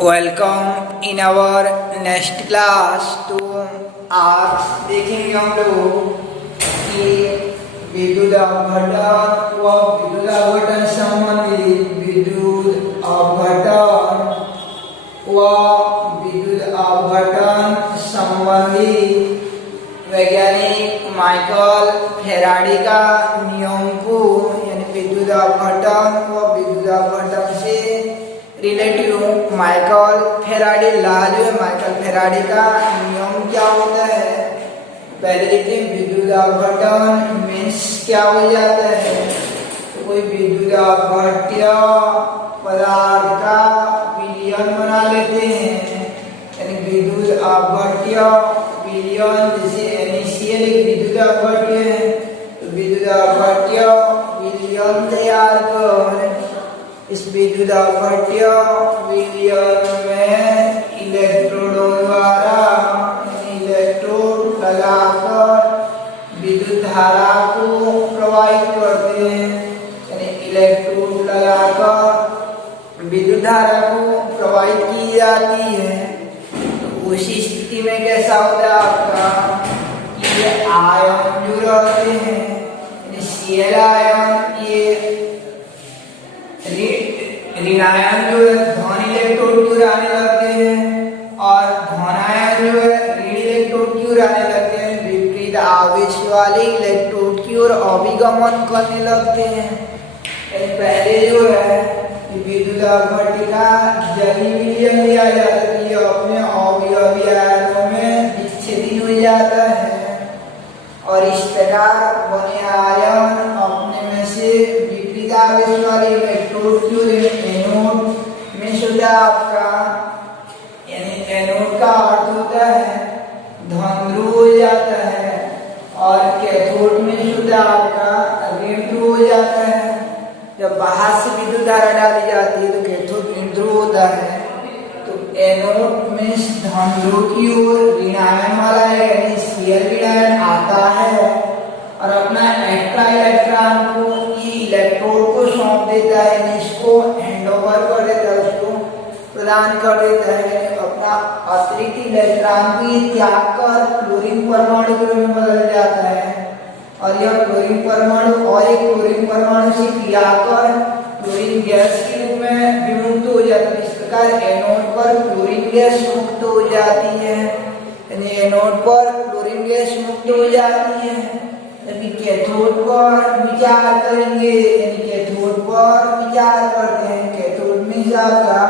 Welcome in our next class. तो आज देखेंगे हम लोग कि विद्युत अपघटन व विद्युत अपघटन संबंधी विद्युत अपघटन व विद्युत अपघटन संबंधी वैज्ञानिक माइकल फैराडे का नियम को, यानी विद्युत अपघटन व विद्युत अपघटन से रिलेटिव माइकल फैराडे लॉ जो है, माइकल फैराडे का नियम क्या होता है। पहले देखते हैं विद्युत अपघटन मीन्स क्या हो जाता है। तो कोई विद्युत अपघट्य पदार्थ का विलयन बना लेते हैं, यानी विद्युत अपघट्य विलयन। जैसे NaCl एक विद्युत अपघट्य है, तो विद्युत अपघट्य विलयन तैयार कर। इस विद्युत अपघट्य विलयन में इलेक्ट्रोडों द्वारा इलेक्ट्रोड लगाकर विद्युत धारा को प्रवाहित करते हैं, यानी इलेक्ट्रोड लगाकर विद्युत धारा को प्रवाहित की जाती है। तो उसी स्थिति में कैसा होता है आपका कि ये आयन जो रहते हैं, यानी Cl आयन, ये ऋणायन जो है धन इलेक्ट्रोड की ओर आने लगते हैं और धनायन जो है ऋण इलेक्ट्रोड की ओर आने लगते हैं। विपरीत आवेश वाले इलेक्ट्रोड की ओर अभिगमन करने लगते हैं। पहले जो है विद्युत अपघट्य का जलीय विलयन लिया जाता है, ये अपने अवयवी आयनों में विच्छेदित हो जाता है और इस प्रकार बने आयन अपने में से विपरीत आवेश वाले इलेक्ट्रोड की ओर एनोड में होता है आपका, यानी एनोड का अर्थ होता है धन ध्रुव हो जाता है और कैथोड में होता है आपका ऋण ध्रुव हो जाता है। जब बाहर से विद्युत धारा डाली जाती है तो कैथोड ऋण ध्रुव होता है। तो एनोड में धन ध्रुव की ओर ऋणायन वाला है, यानी Cl ऋणायन आता है और अपना एक्स्ट्रा इलेक्ट्रॉन को इलेक्ट्रोड को सौंप देता है, यानी इसको हैंड ओवर कर देता है, उसको प्रदान कर देता है। अपना अतिरिक्त इलेक्ट्रॉन को त्याग कर क्लोरीन परमाणु के रूप में बदल जाता है और यह क्लोरीन परमाणु और एक क्लोरीन परमाणु से क्रिया कर क्लोरीन गैस के रूप में विमुक्त हो जाती है। इस प्रकार एनोड पर क्लोरीन गैस मुक्त हो जाती है, यानी एनोड पर क्लोरीन गैस मुक्त हो जाती है। यदि कैथोड पर विचार करेंगे, यानी कैथोड पर विचार करते हैं, कैथोड में जाएगा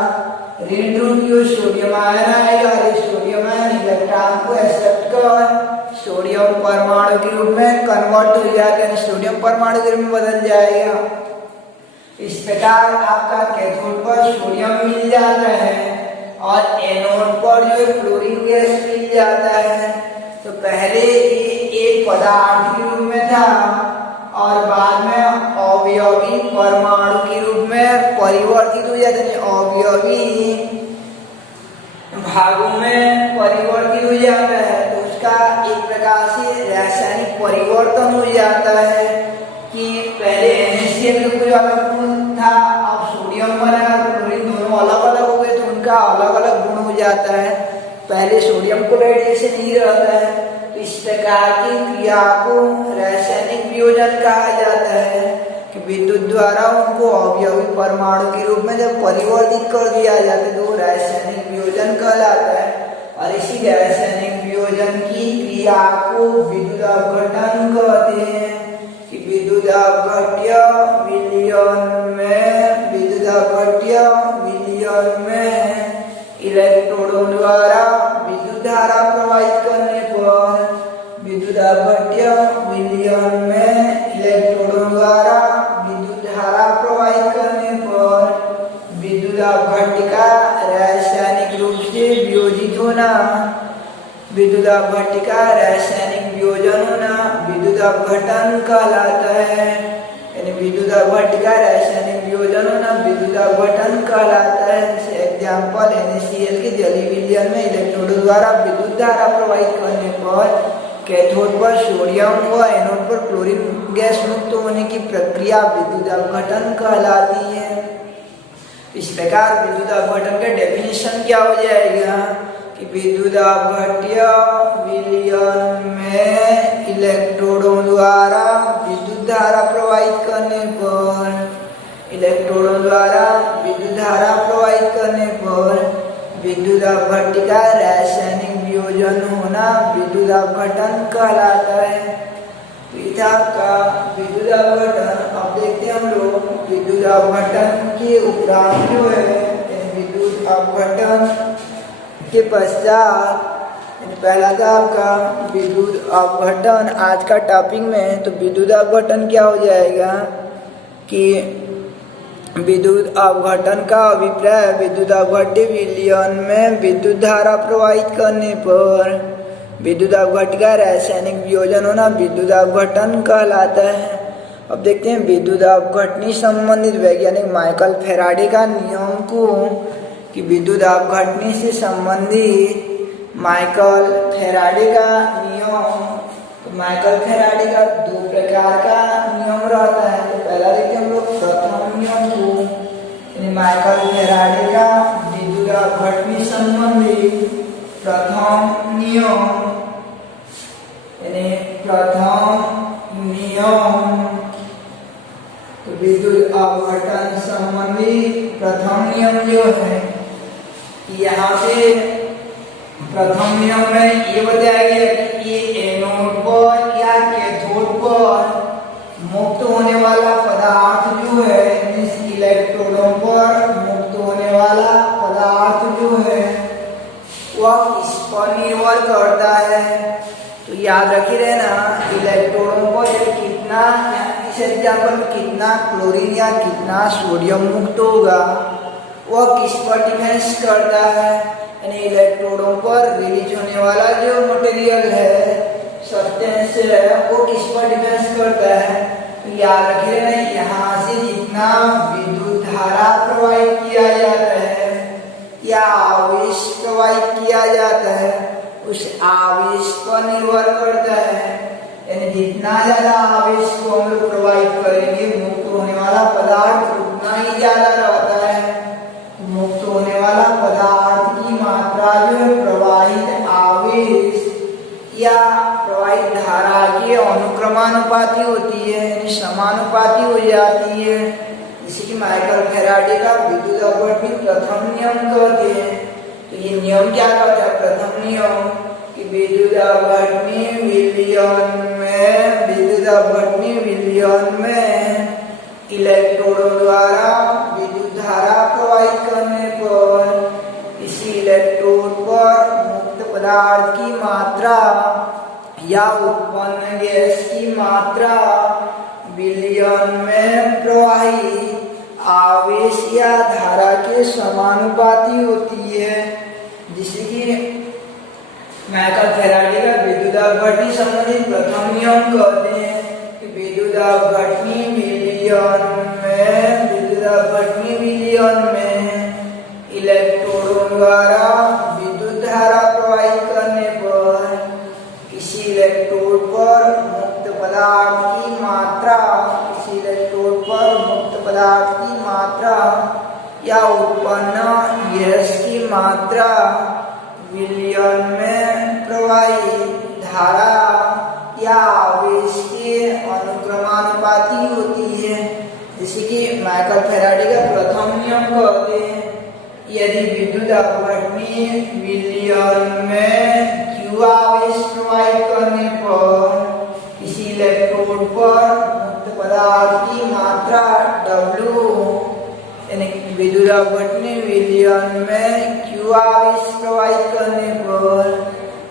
ऋण ध्रुव की ओर सोडियम आयन आएगा और इस सोडियम आयन इलेक्ट्रॉन को एक्सेप्ट कर सोडियम परमाणु के रूप में कन्वर्ट हो जाता है, सोडियम परमाणु के रूप में बदल जाएगा। इस प्रकार आपका कैथोड पर सोडियम मिल जाता है और एनोड पर जो क्लोरीन गैस मिल जाता है। तो पहले एक पदार्थ के रूप में था और बाद में अवयवी परमाणु के रूप में परिवर्तित हो जाता है, अवयवी भागों में परिवर्तित हो जाता है। तो उसका एक प्रकार से रासायनिक परिवर्तन हो जाता है कि पहले NaCl का कुछ अलग गुण था, अब सोडियम बना, क्लोरीन दोनों अलग अलग हो गए तो उनका अलग अलग गुण हो जाता है। पहले सोडियम क्लोराइड जैसे नहीं रहता है। इस प्रकार की क्रिया को रासायनिक वियोजन कहा जाता है कि विद्युत द्वारा उनको अवयवी परमाणु के रूप में जब परिवर्तित कर दिया जाता है तो रासायनिक वियोजन कहलाता है। और इसी रासायनिक वियोजन की क्रिया को विद्युत अपघटन कहते हैं कि विद्युत अपघट्य विलयन में इलेक्ट्रोडों द्वारा विद्युत धारा प्रवाहित करने पर विद्युत अपघट्य विलयन में इलेक्ट्रोडों द्वारा विद्युत धारा प्रवाहित करने पर विद्युत अपघट्य का रासायनिक रूप से वियोजित होना, विद्युत अपघट्य का रासायनिक वियोजन होना विद्युत अपघटन कहलाता है। यानी विद्युत अपघट्य का रासायनिक वियोजन होना विद्युत अपघटन कहलाता है। जैसे एग्जाम्पल NaCl के जलीय विलयन में इलेक्ट्रोडों द्वारा विद्युत धारा प्रवाहित करने पर कैथोड पर सोडियम व एनोड पर क्लोरीन गैस मुक्त होने की प्रक्रिया विद्युत अपघटन कहलाती है। इस प्रकार विद्युत अपघटन का डेफिनेशन क्या हो जाएगा कि विद्युत अपघट्य विलयन में इलेक्ट्रोडों द्वारा विद्युत धारा प्रवाहित करने पर इलेक्ट्रोडों द्वारा विद्युत धारा प्रवाहित करने पर विद्युत अपघट्य का रासायनिक वियोजन होना विद्युत अपघटन कहलाता है। का विद्युत अपघटन। अब देखते हैं हम लोग विद्युत अपघटन के उपरांत जो है विद्युत अपघटन के पश्चात पहला था आपका विद्युत अपघटन। आज का टॉपिक में तो विद्युत अपघटन क्या हो जाएगा कि विद्युत अपघटन का अभिप्राय विद्युत अपघट्य विलयन में विद्युत धारा प्रवाहित करने पर विद्युत अपघट्य का रासायनिक वियोजन होना विद्युत अपघटन कहलाता है। अब देखते हैं विद्युत अपघटनी संबंधित वैज्ञानिक माइकल फैराडे का नियम को कि विद्युत अपघटनी से संबंधित माइकल फैराडे का नियम। तो माइकल फैराडे का दो प्रकार का नियम रहता है। तो पहला देखते हैं हम लोग प्रथम नियम को माइकल फैराडे का विद्युत अपघटनी संबंधित प्रथम नियम प्रथम नियम। तो विद्युत अपघटन संबंधी प्रथम नियम जो है कि यहाँ पे प्रथम नियम में ये बताया गया कि ये एनोड पर या कैथोड पर मुक्त होने वाला पदार्थ जो है इस इलेक्ट्रोडों पर मुक्त होने वाला पदार्थ जो है वह किस पर निर्भर करता है। तो याद रखिए रहना इलेक्ट्रोडों पर कितना इस एग्जाम्पल में कितना क्लोरीन या कितना सोडियम मुक्त होगा वह किस पर डिपेंड करता है। यानी इलेक्ट्रोडों पर रिलीज होने वाला जो मटेरियल है सब्सटेंस है वो किस पर डिपेंड करता है। तो याद रखिए ना यहाँ से जितना विद्युत धारा प्रवाहित किया जाता है या आवेश प्रवाहित किया जाता है उस आवेश पर निर्भर करता है। यानी जितना ज्यादा आवेश को हम लोग प्रवाहित करेंगे मुक्त होने वाला पदार्थ उतना ही ज्यादा रहता है। मुक्त होने वाला पदार्थ की मात्रा जो है प्रवाहित आवेश या प्रवाहित धारा के अनुक्रमानुपाती होती है यानी समानुपाती हो जाती है। जैसे कि माइकल फैराडे का विद्युत अपघटन प्रथम नियम कहते हैं। तो ये नियम क्या कहता है प्रथम नियम कि विद्युत अपघटनी विलयन में इलेक्ट्रोडों द्वारा विद्युत धारा प्रवाहित करने पर इसी इलेक्ट्रोड पर मुक्त पदार्थ की मात्रा या उत्पन्न गैस की मात्रा विलयन में प्रवाहित आवेश या धारा के समानुपाती होती है। जिससे कि माइकल फैराडे का विद्युत अपघटनी संबंधित प्रथम नियम कहते हैं कि विद्युत अपघटनी विलयन में इलेक्ट्रोडों द्वारा विद्युत धारा प्रवाहित करने पर किसी इलेक्ट्रोड पर मुक्त पदार्थ की मात्रा या उत्पन्न गैस की मात्रा विलयन में प्रवाहित धारा या आवेश के अनुक्रमानुपाती होती है। जैसे कि माइकल फैराडे का प्रथम नियम कहते हैं यदि विद्युत अपघटनी विलयन में Q आवेश प्रवाहित करने पर किसी इलेक्ट्रोड पर मुक्त पदार्थ की मात्रा W यानी विद्युत अपघटनी विलयन में Q आवेश प्रवाहित करने पर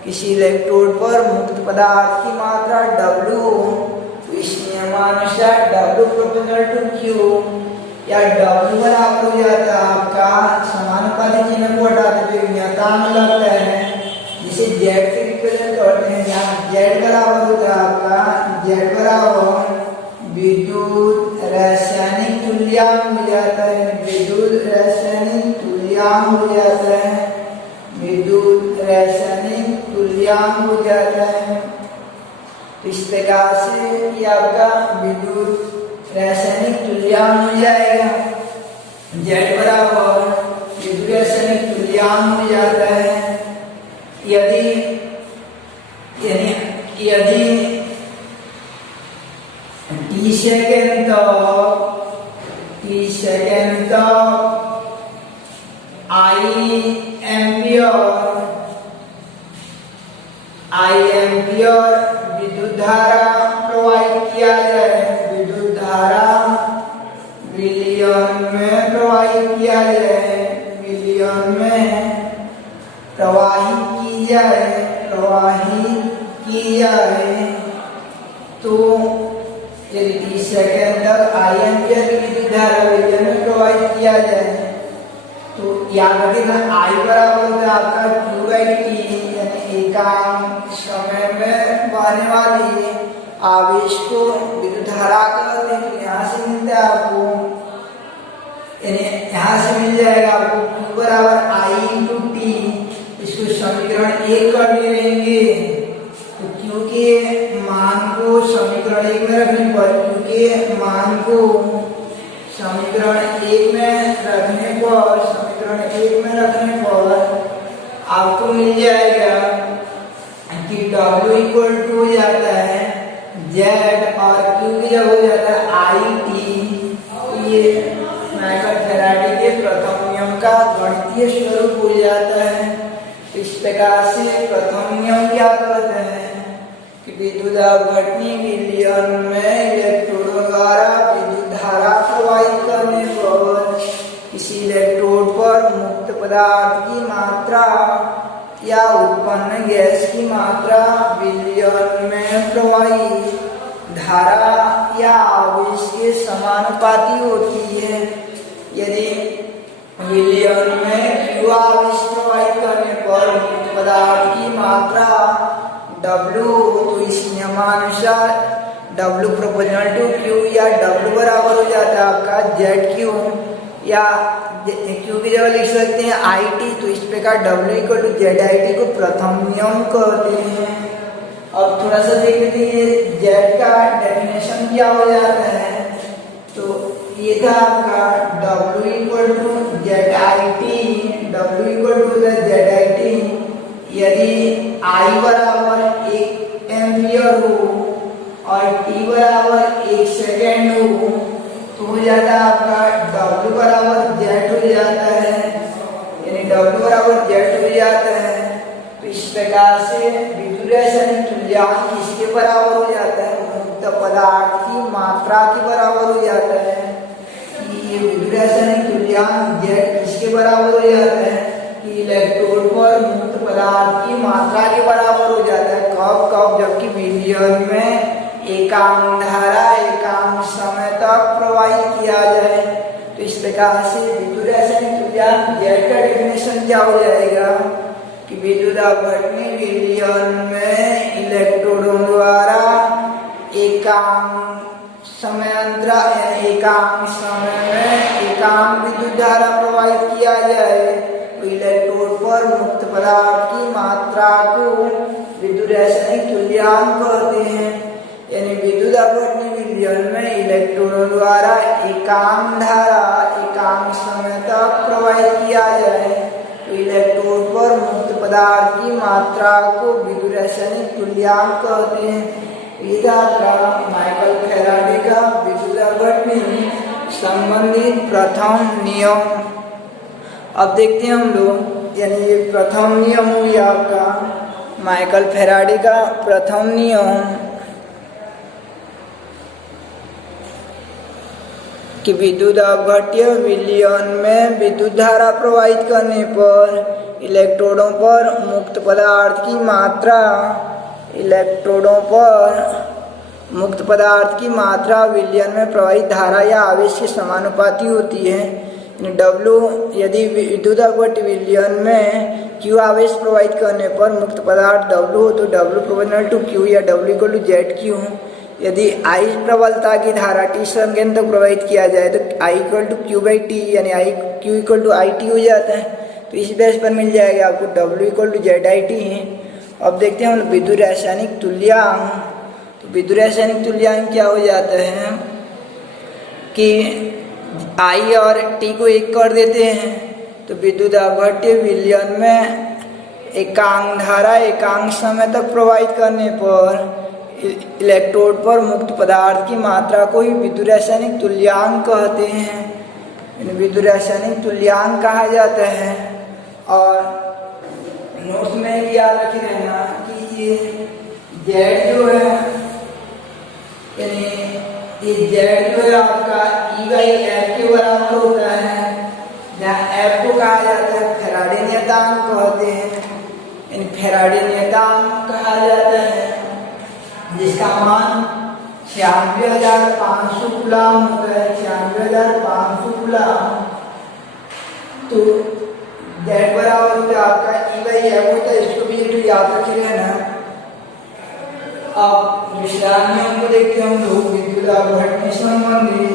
किसी इलेक्ट्रोड पर मुक्त पदार्थ की मात्रा W। तो इस नियमानुसार W प्रोपोर्शनल टू Q या W बराबर हो जाता है आपका समानुपाती चिन्ह को हटाते हुए नियतांक लगता है जिसे Z से रिप्रेजेंट करते हैं। यहाँ Z बराबर होता है आपका Z बराबर विद्युत रासायनिक तुल्यांक हो जाता है विद्युत रासायनिक तुल्यांक हो जाता है तो इस प्रकार से ये आपका विद्युत रासायनिक तुल्यांक हो जाएगा। Z बराबर विद्युत रासायनिक तुल्यांक हो जाता है यदि t सेकेंड तक I एम्पियर विद्युत धारा प्रवाहित किया जाए, विद्युत धारा विलियन में प्रवाहित किया जाए, विलियन में प्रवाहित की जाए तो यदि t सेकेंड तक I एम्पियर की विद्युत धारा विलियन में प्रवाहित किया जाए तो याद रखिएगा I बराबर होता है आपका q/t, यानी एकांक समय में बहने वाली आवेश को विद्युत धारा कहते हैं। यहाँ से मिलता है आपको, यानी यहाँ से मिल जाएगा आपको q बराबर I/t। इसको समीकरण 1 कर लेंगे तो q के मान को समीकरण 1 में रखने पर, q के मान को समीकरण 1 में रखने पर आपको मिल जाएगा कि W इक्वल टू हो जाता है Z और Q जब हो जाता है IT। ये माइकल फैराडे के प्रथम नियम का गणितीय स्वरूप हो जाता है। इस प्रकार से प्रथम नियम क्या कहते हैं कि विद्युत अपघटनी विलयन में इलेक्ट्रोडों द्वारा विद्युत धारा प्रवाहित करने पर किसी इलेक्ट्रोड पर मुक्त पदार्थ की मात्रा या उत्पन्न गैस की मात्रा विलयन में प्रवाहित धारा या आवेश के समानुपाती होती है। यदि विलयन में Q आवेश प्रवाहित करने पर मुक्त पदार्थ की मात्रा W, तो इस नियमानुसार W प्रोपोर्शनल टू Q या W बराबर हो जाता है आपका ZQ, या Q की जगह लिख सकते हैं IT। तो इस प्रकार W इक्वल टू ZIT को प्रथम नियम कहते हैं। अब थोड़ा सा देख लेते हैं Z का डेफिनेशन क्या हो जाता है। तो ये था आपका W equal to ZIT, W equal to ZIT यदि I बराबर 1 एम्पियर हो और T बराबर 1 सेकेंड हो तो हो जाता है आपका W बराबर Z हो जाता है, यानी W बराबर Z हो जाता है। तो इस प्रकार से विद्युत रासायनिक तुल्यांक किसके बराबर हो जाता है, मुक्त पदार्थ की मात्रा के बराबर हो जाता है। कि ये विद्युत रासायनिक तुल्यांक Z किसके बराबर हो जाता है कि इलेक्ट्रोड पर मुक्त पदार्थ की मात्रा के बराबर हो जाता है। कब जबकि विलयन में एकांक धारा एकांक समय तक प्रवाहित किया जाए। तो इस प्रकार से विद्युत रासायनिक तुल्यांक Z का डेफिनेशन क्या हो जाएगा कि विद्युत अपघटनी विलयन में इलेक्ट्रोडों द्वारा एकांक समय में एकांक विद्युत धारा प्रवाहित किया जाए तो इलेक्ट्रोड पर मुक्त पदार्थ की मात्रा को विद्युत रासायनिक तुल्यांक कहते हैं। यानी विद्युत अपघटनी विलयन में इलेक्ट्रोनों द्वारा एकांक धारा एकांक समय तक प्रवाहित किया जाए तो इलेक्ट्रोड पर मुक्त पदार्थ की मात्रा को विद्युत रासायनिक तुल्यांक कहते हैं। यह आपका माइकल फैराडे का विद्युत अपघटनी संबंधित प्रथम नियम। अब देखते हैं हम लोग, यानी ये प्रथम नियम हो गया आपका माइकल फैराडे का प्रथम नियम कि विद्युत अपघट्य विलयन में विद्युत धारा प्रवाहित करने पर इलेक्ट्रोडों पर मुक्त पदार्थ की मात्रा विलयन में प्रवाहित धारा या आवेश के समानुपाती होती है। W यदि विद्युत अपघट्य विलयन में Q आवेश प्रवाहित करने पर मुक्त पदार्थ W हो तो W प्रोपोर्शनल टू Q या W इक्वल टू ZQ। यदि I प्रबलता की धारा T सेकेंड तक प्रवाहित किया जाए तो I इक्वल टू Q/T, यानी Q इक्वल टू IT हो जाता है। तो इस बेस पर मिल जाएगा आपको W इक्वल टू ZIT। अब देखते हैं हम विद्युत रासायनिक तुल्यांक। तो विद्युत रासायनिक तुल्यांक क्या हो जाता है कि आई और टी को एक कर देते हैं तो विद्युत अपघट्य विलयन में एकांक धारा एकांक समय तक प्रवाहित करने पर इलेक्ट्रोड पर मुक्त पदार्थ की मात्रा को ही विद्युत रासायनिक तुल्यांक कहते हैं। विद्युत रासायनिक तुल्यांक कहा जाता है। और नोट्स में याद रखे रहना कि ये जेड जो है यानी ये जेड जो है आपका ई बाई एफ के बराबर होता है, जहाँ एफ को कहा जाता है फैराडे नियतांक कहते हैं। इन फैराडे नियतांक कहा जाता है जिसका मान 96,500 कूलम होता है। 96,500 कूलम। तो जेड बराबर होता है आपका ई बाई एफ होता है। इसको भी एक याद रखिए ना। अब दूसरा नियम को देखते हैं हम लोग विद्युत अपघट्य संबंधी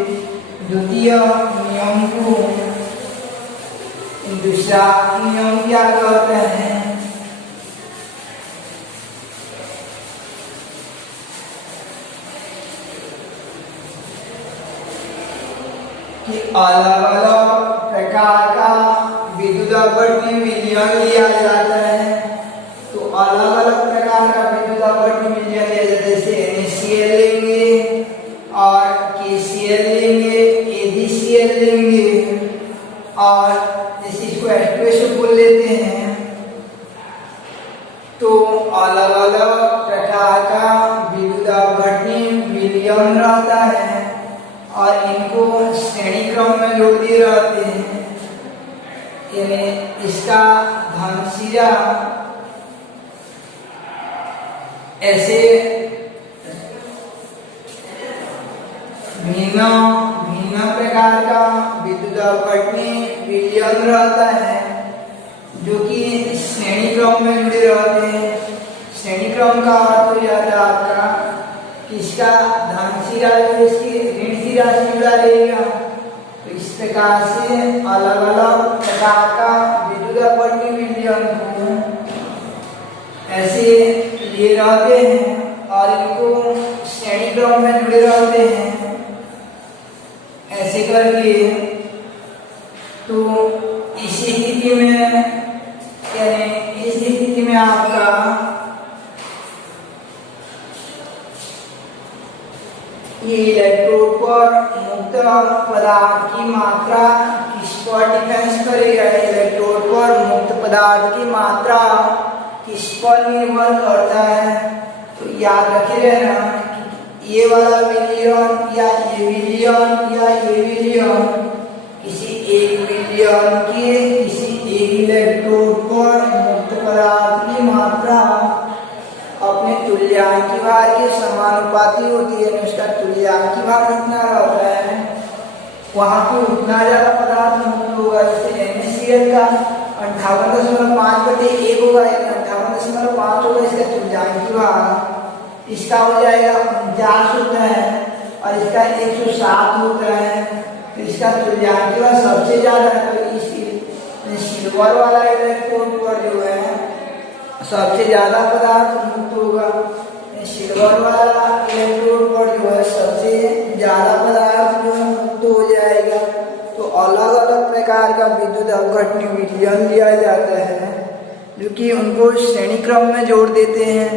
द्वितीय नियम को। दूसरा नियम क्या कहते हैं कि अलग अलग प्रकार का विद्युत अपघट्य विलयन लिया जाता है। तो अलग अलग प्रकार का विद्युत अपघट्य विलयन लिया जाता है। जैसे NaCl लेंगे और KCl लेंगे, AgCl लेंगे और जैसे इसको H2SO बोल लेते हैं। तो अलग अलग प्रकार का विद्युत अपघट्य विलयन रहता है और इनको श्रेणी क्रम में जोड़ दिए रहते हैं। यानी इसका धन सिरा ऐसे भिन्न भिन्न प्रकार का विद्युत अपघट्य विलयन रहता है जो कि श्रेणी क्रम में जुड़े रहते हैं। श्रेणी क्रम का अर्थ हो जाता है आपका कि इसका धन सिरा जो इसकी ऋण सिरा से जुड़ा रहेगा। तो इस प्रकार से अलग अलग प्रकार का विद्युत अपघट्य विलयन को ऐसे लिए रहते हैं और इनको श्रेणी क्रम में जुड़े रहते हैं ऐसे करके। तो इस स्थिति में यानी इस स्थिति में आपका ये इलेक्ट्रोड पर मुक्त पदार्थ की मात्रा किस पर डिपेंड करेगा। इलेक्ट्रोड पर मुक्त पदार्थ की मात्रा किस पर निर्भर करता है। तो याद रखे रहना ये वाला विलयन या ये विलयन या ये विलयन किसी एक विलयन के किसी एक इलेक्ट्रोड पर मुक्त पदार्थ की मात्रा अपने तुल्यांकी भार के समानुपाती होती है। उसका तुल्यांकी भार जितना रहता है वहां पे उतना ज्यादा पदार्थ मुक्त होगा। जैसे NaCl का 58.5/1 होगा, 58.5 होगा इसका तुल्यांकी भार। इसका हो जाएगा 49 होता है और इसका 107 होता है। तो इसका तुल्यांकी भार सबसे ज्यादा है। तो इस सिल्वर वाला इलेक्ट्रोड पर जो है सबसे ज्यादा पदार्थ मुक्त होगा। सिल्वर वाला इलेक्ट्रोड पर जो है सबसे ज्यादा पदार्थ जो है मुक्त हो जाएगा। तो अलग अलग प्रकार का विद्युत अपघट्य विलयन लिया जाता है जो कि उनको श्रेणी क्रम में जोड़ देते हैं।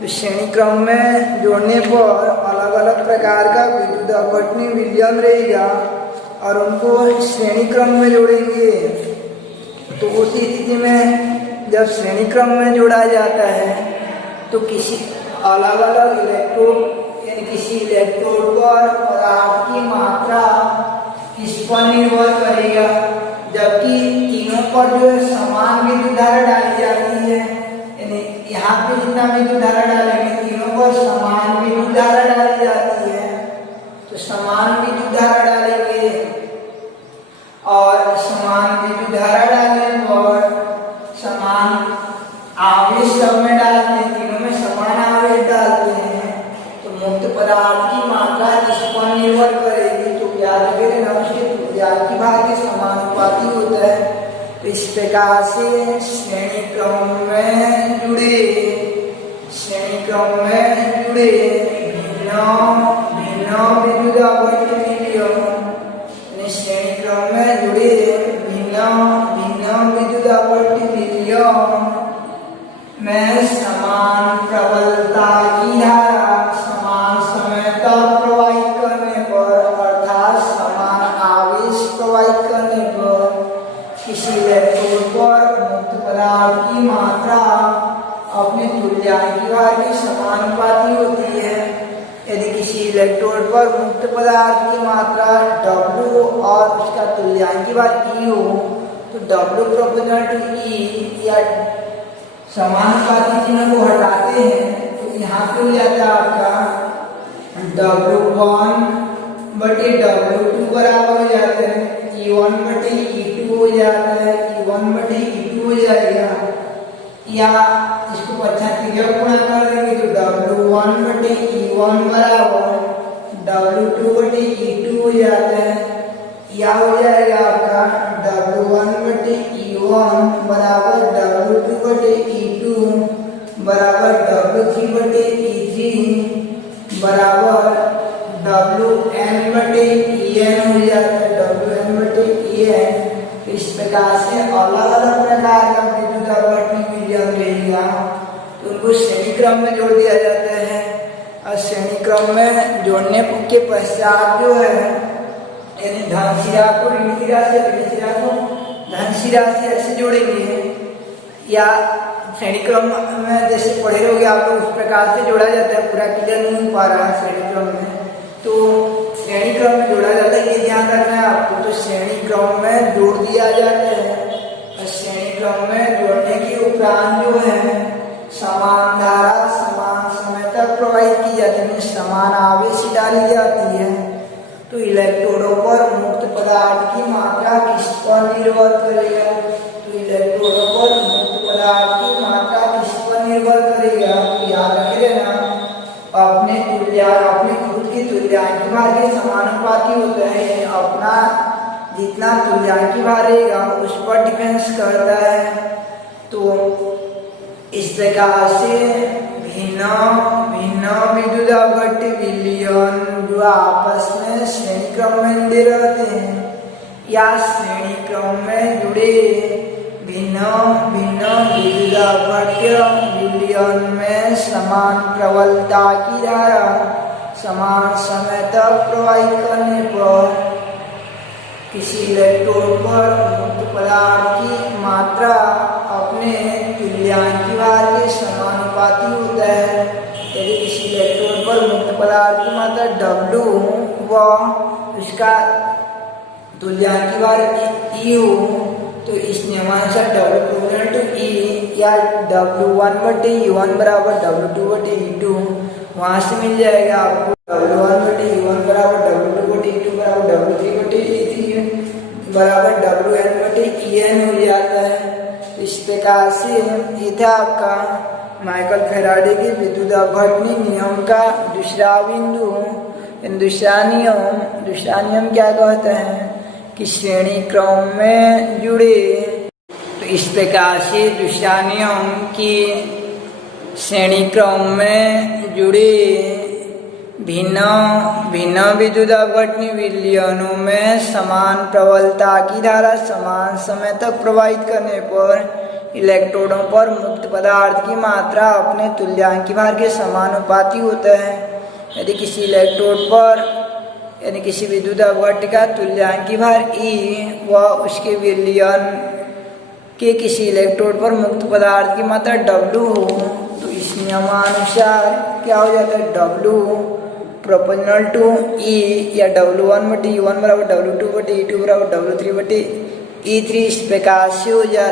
तो श्रेणी क्रम में जोड़ने पर अलग अलग प्रकार का विद्युत अपघट्य विलयन रहेगा और उनको श्रेणी क्रम में जोड़ेंगे। तो उसी स्थिति में जब श्रेणी क्रम में जोड़ा जाता है तो किसी अलग अलग इलेक्ट्रोड यानी किसी इलेक्ट्रोड पर पदार्थ की मात्रा किस पर निर्भर करेगा। जबकि तीनों पर जो है समान विद्युत धारा डाली जाती है। यानी यहाँ पे जितना विद्युत धारा डालेंगे तीनों पर समान विद्युत धारा डाली जाती है। तो समान विद्युत धारा डालेंगे और समान विद्युत धारा डालने पर समान आवेश सब में डालते हैं। तीनों में समान आवेश डालते हैं। तो मुक्त पदार्थ की मात्रा किस पर निर्भर करेगी। तो याद रखें ना उसके तुल्यांकी भार के समानुपाती होता है। तो इस प्रकार से श्रेणी क्रम में जुड़े भिन्न भिन्न विद्युत अपघट्य विलयन विलियन में समान प्रबलता की धारा समान समय तक प्रवाहित करने पर अर्थात समान आवेश प्रवाहित करने पर किसी इलेक्ट्रोड पर मुक्त पदार्थ की मात्रा अपने तुल्यांकी भार के समानुपाती होती है। यदि किसी इलेक्ट्रोड पर मुक्त पदार्थ की मात्रा W और उसका तुल्यांकी भार E हो तो W प्रोपोर्शनल टू E या समानुपाती चिन्ह को हटाते हैं तो यहाँ पे हो जाता है आपका W1 बटे W2 बराबर हो जाता है E1 बटे E2 हो जाता है E1 बटे E2 हो जाएगा या इसको अच्छा क्रिया गुणा कर देंगे तो W1 बटे E1 बराबर W2 बटे E2 हो जाता है या हो जाएगा आपका W1 बटे E1 बराबर W2 बटे E2 बराबर W3 बटे E3 बराबर Wn बटे En हो जाता है Wn बटे En। इस प्रकार से अलग अलग प्रकार का विद्युत अपवर्तन विलियन रहेगा तो उनको श्रेणी क्रम में जोड़ दिया जाता है और श्रेणी क्रम में जोड़ने के पश्चात जो है यानी धन शिरा को ऋण शिरा से ऋण शिरा को धन शिरा से ऐसे जोड़ेंगे या श्रेणी क्रम में जैसे पढ़े रहोगे आप लोग उस प्रकार से जोड़ा जाता है। पूरा क्लियर नहीं पा रहा है श्रेणी क्रम में तो श्रेणी क्रम में जोड़ा जाता है ये ध्यान रखना है आपको। तो श्रेणी क्रम में जोड़ दिया जाता है और श्रेणी क्रम में जोड़ने के उपरांत जो है समान धारा समान समय तक प्रवाहित की जाती है समान आवेश डाली जाती है। तो इलेक्ट्रोडों पर मुक्त पदार्थ की मात्रा किस पर निर्भर करेगा तो इलेक्ट्रोडों पर मुक्त पदार्थ की मात्रा किस पर निर्भर करेगा याद रख लेना अपने खुद की तुल्यांकी भार के समानुपाती होता है अपना जितना तुल्यांकी भार रहेगा उस पर डिपेंड करता है। तो इस प्रकार से भिन्न विद्युत अपवर्तन विलियन जो आपस में श्रेणी क्रम में जुड़े रहते हैं या श्रेणी क्रम में जुड़े भिन्न विद्युत अपवर्तन विलियन में समान प्रबलता की धारा समान समय तक प्रवाहित करने पर किसी इलेक्ट्रोड पर मुक्त पदार्थ की मात्रा अपने तुल्यांकी भार के समानुपाती होता है। यदि किसी इलेक्ट्रोड पर मुक्त पदार्थ की मात्रा W व उसका तुल्यांकी भार E हो तो इस नियमानुसार W प्रोपोर्शनल टू E या W1 बटे E1 बराबर W2 बटे E2 वहां से मिल जाएगा आपको W1 बटे E1 बराबर W2 बटे E2 बराबर W3 बटे E3 बराबर Wn बटे En हो जाता है। इस प्रकार से ये था आपका माइकल फैराडे के विद्युत अपवर्तन नियम का दूसरा बिंदु। दूसरा नियम क्या कहता है कि श्रेणी क्रम में जुड़े। तो इस प्रकार से दूसरा नियम की श्रेणी क्रम में जुड़े भिन्न विद्युत अपवर्तन विलियनों में समान प्रबलता की धारा समान समय तक प्रवाहित करने पर इलेक्ट्रोडों पर मुक्त पदार्थ की मात्रा अपने तुल्यांकी भार के समानुपाती होता है। यदि किसी इलेक्ट्रोड पर यानी किसी विद्युत अपवर्तन का तुल्यांकी भार E व उसके विलियन के किसी इलेक्ट्रोड पर मुक्त पदार्थ की मात्रा W हो तो इस नियमानुसार क्या हो जाता है W प्रोपोर्शनल टू E या W1 बटे E1 बराबर W2 बटे E2 बराबर W3 बटे E3 इस प्रकार से हो जाता है।